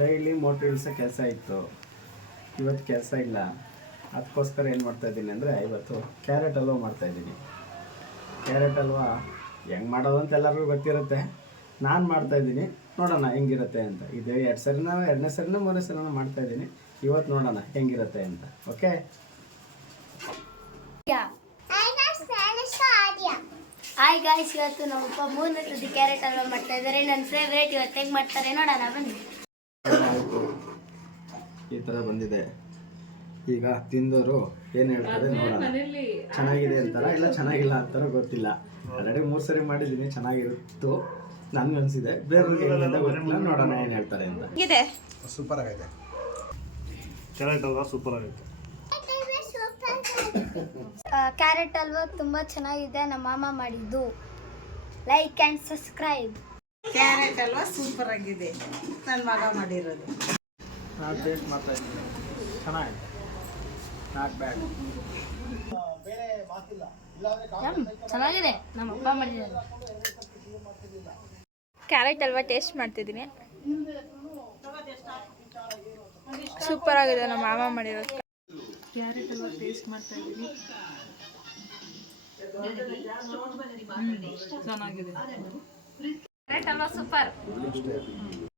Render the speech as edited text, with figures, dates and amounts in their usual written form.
Daily motor ಇಳಿಸೋ ಕೆಲಸ ಇತ್ತು, ಇವತ್ತು ಕೆಲಸ ಇಲ್ಲ. ಅದಕ್ಕೋಸ್ಕರ ಏನು ಮಾಡ್ತಾಯಿದ್ದೀನಿ ಅಂದರೆ ಇವತ್ತು ಕ್ಯಾರೆಟ್ ಹಲ್ವ ಮಾಡ್ತಾಯಿದ್ದೀನಿ. ಕ್ಯಾರೆಟ್ ಹಲ್ವ ಹೆಂಗೆ ಮಾಡೋದು ಅಂತ ಎಲ್ಲರಿಗೂ ಗೊತ್ತಿರುತ್ತೆ. ನಾನು ಮಾಡ್ತಾಯಿದ್ದೀನಿ, ನೋಡೋಣ ಹೆಂಗಿರುತ್ತೆ ಅಂತ. ಇದು ಎರಡನೇ ಸರಿನೋ ಮೂರನೇ ಸರಿನೋ ಮಾಡ್ತಾಯಿದ್ದೀನಿ. ಇವತ್ತು ನೋಡೋಣ ಹೆಂಗಿರುತ್ತೆ ಅಂತ. ಓಕೆ, ಹಾಯ್ ಗಾಯ್ಸ್, ಇವತ್ತು ನಮ್ಮಪ್ಪ 3 ರೀತಿ ಕ್ಯಾರೆಟ್ ಹಲ್ವ ಮಾಡ್ತಾ ಇದ್ದಾರೆ. ನನ್ನ ಫೇವ್ರೇಟ್. ಇವತ್ತು ಹೆಂಗೆ ಮಾಡ್ತಾರೆ ನೋಡೋಣ ಬನ್ನಿ. ಈ ಥರ ಬಂದಿದೆ. ಈಗ ತಿಂದವರು ಏನು ಹೇಳ್ತಾರೆ ನೋಡೋಣ. ಚೆನ್ನಾಗಿದೆ ಅಂತಾರ ಇಲ್ಲ ಚೆನ್ನಾಗಿಲ್ಲ ಅಂತಾರ ಗೊತ್ತಿಲ್ಲ. ಆಲ್ರೆಡಿ 3 ಸರಿ ಮಾಡಿದ್ದೀನಿ, ಚೆನ್ನಾಗಿರುತ್ತು ನನಗನ್ಸಿದೆ. ಬೇರೆಯವ್ರಿಗೆ ಹೆಂಗಿಂದ ಗೊತ್ತಿಲ್ಲ, ನೋಡೋಣ ಏನು ಹೇಳ್ತಾರೆ ಅಂತ. ಇದೆ ಸೂಪರ್ ಆಗೈತೆ. ಕ್ಯಾರೆಟ್ ಹಲ್ವಾ ಸೂಪರ್ ಆಗೈತೆ. ಕ್ಯಾರೆಟ್ ಹಲ್ವ ತುಂಬ ಚೆನ್ನಾಗಿದೆ. ನಮ್ಮ ಮಾಮ ಮಾಡಿದ್ದು. Like and subscribe. Carrot halwa super ಆಗಿದೆ, ನನ್ನ ಮಗ ಮಾಡಿರೋದು. ನಾನು ಟೇಸ್ಟ್ ಮಾಡ್ತಾ ಇದ್ದೀನಿ, ಚೆನ್ನಾಗಿದೆ, ನಾಟ್ ಬ್ಯಾಡ್. ಚೆನ್ನಾಗಿದೆ, ನಮ್ಮ ಅಪ್ಪ ಮಾಡಿದ್ದಾರೆ. ಕ್ಯಾರೆಟ್ ಹಲ್ವಾ ಟೇಸ್ಟ್ ಮಾಡ್ತಿದ್ದೀನಿ, ಸೂಪರ್ ಆಗಿದೆ. ನಮ್ಮ ಮಾಮ ಮಾಡಿರೋದು ಕ್ಯಾರೆಟ್ ಹಲ್ವಾ ಟೇಸ್ಟ್ ಮಾಡ್ತಾ ಇದ್ದೀನಿ, ಚೆನ್ನಾಗಿದೆ. Carrot halwa super.